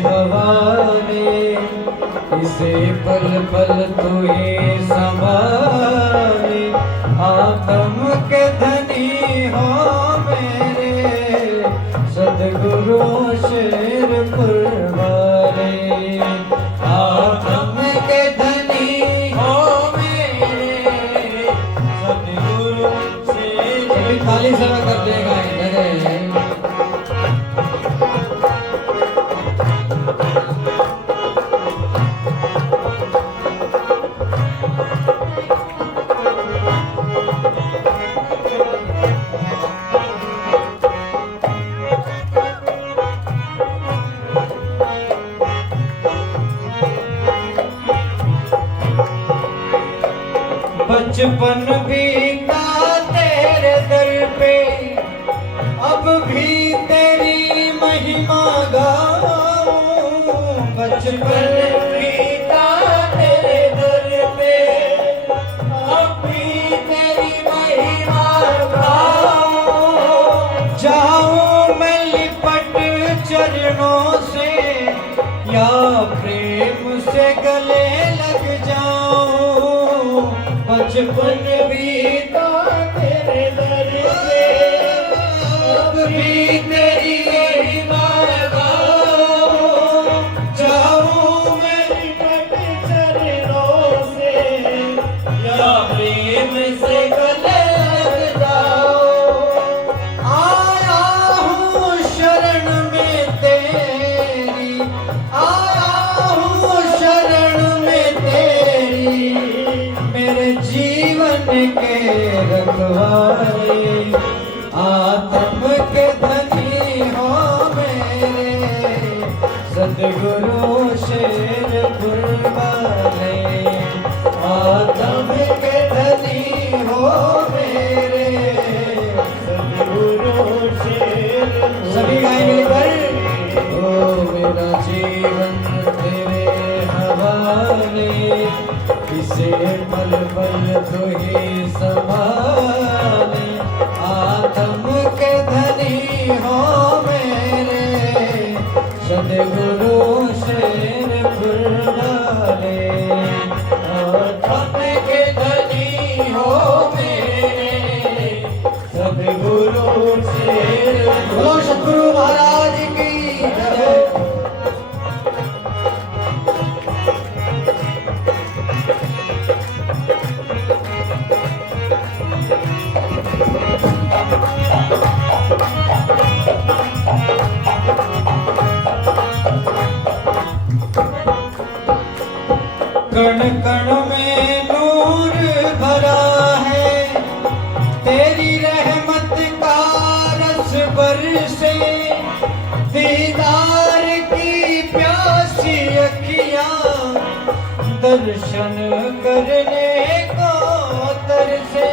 हवाले, इसे पल पल तू ही संभाले। आत्म के धनी हो मेरे सदगुरु शेरपुर वाले। आत्म के धनी हो मेरे सदगुरु शेरपुर। खाली सेवा कर देगा इधर। बचपन बीता तेरे दर पे, अब भी तेरी महिमा गाऊं। बचपन बीता तेरे दर पे, अब भी तेरी महिमा गाऊं। जाऊं मैं लिपट चरणों से, या प्रेम से गले लग जाऊं। बचपन बीता तेरे दर पे, अब भी तेरी महिमा गाऊं। जाऊं मैं लिपट चरणों से, या प्रेम से गले लग जाऊं। आया हूँ शरण में तेरी, आया हूँ शरण में तेरी, मेरे जीवन के रखवाले। आत्म के धनी हो मेरे सदगुरु शेरपुर वाले। आत्म के धनी हो मेरे सदगुरु शेरपुर। सभी गाएं मिलकर। ओ मेरा जीवन तेरे हवाले, इसे पल पल तू ही संभाले। आत्म के धनी हो मेरे सदगुरु शेरपुर वाले। आत्म के धनी हो मेरे सदगुरु शेरपुर। बोलो सतगुरु महाराज की जय। कण कण में नूर भरा है, तेरी रहमत का रस बरसे। दीदार की प्यासी अखियां, दर्शन करने को तरसे।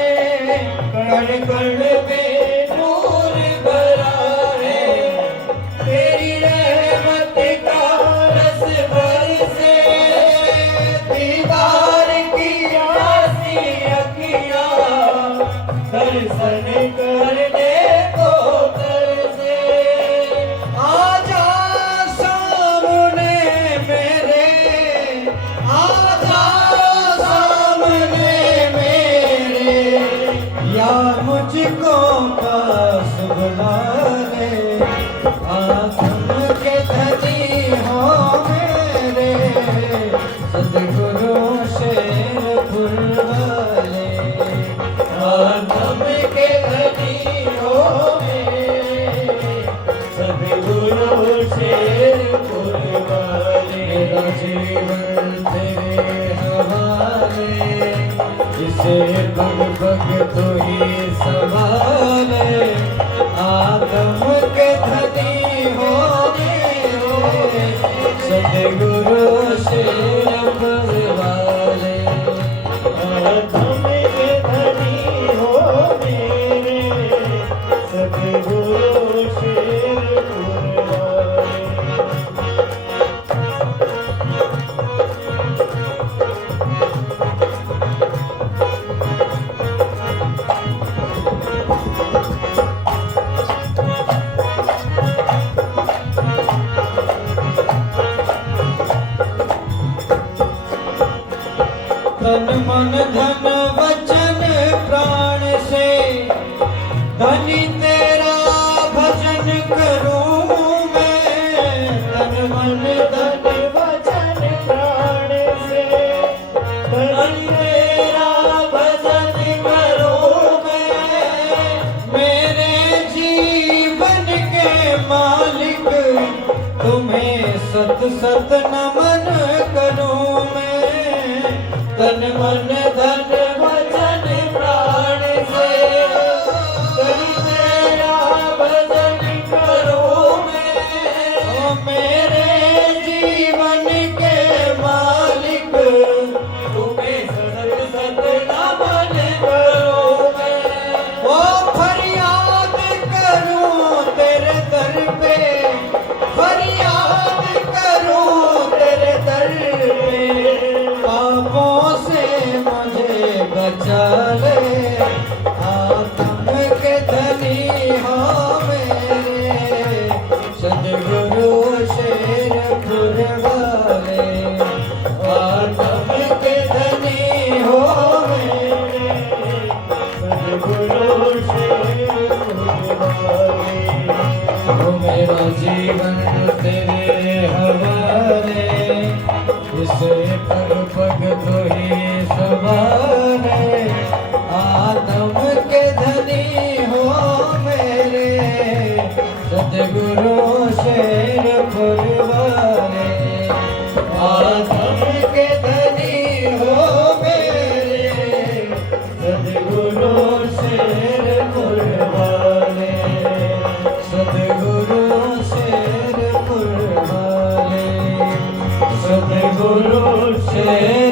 कण कण में नूर भरा है, तेरी रहमत का रस बरसे। दीदार की प्यासी अखियां, दर्शन करने को तरसे। आजा सामने मेरे, आजा सामने मेरे, या मुझको मन धन वचन प्राण से धनी तेरा भजन करूं मैं। तन मन धन वचन प्राण से धनी तेरा भजन करूं मैं। मेरे जीवन के मालिक तुम्हें सत सत नमन करूं मैं। तन मन धन वचन प्राण से धनी तेरा भजन करूं मैं। ओ मेरे जीवन के मालिक तुम्हें सत सत नमन करूं मैं। ओ फरियाद करूं तेरे दर पे, फरियाद करूं तेरे दर पे। पापों से मुझे बचा ले, आत्म के धनी हो मेरे। सद्गुरु शेरपुर वाले आत्म के धनी हो मेरे। सद्गुरु शेरपुर वाले हो मेरा जीवन तेरे हवाले। इसे पग पग तो ही सवारे। आत्म के धनी हो मेरे। सद्गुरु शेरपुर वाले आत्म के धनी हो मेरे। सद्गुरु शेरपुर वाले सद्गुरु शेरपुर वाले सद्गुरु शेर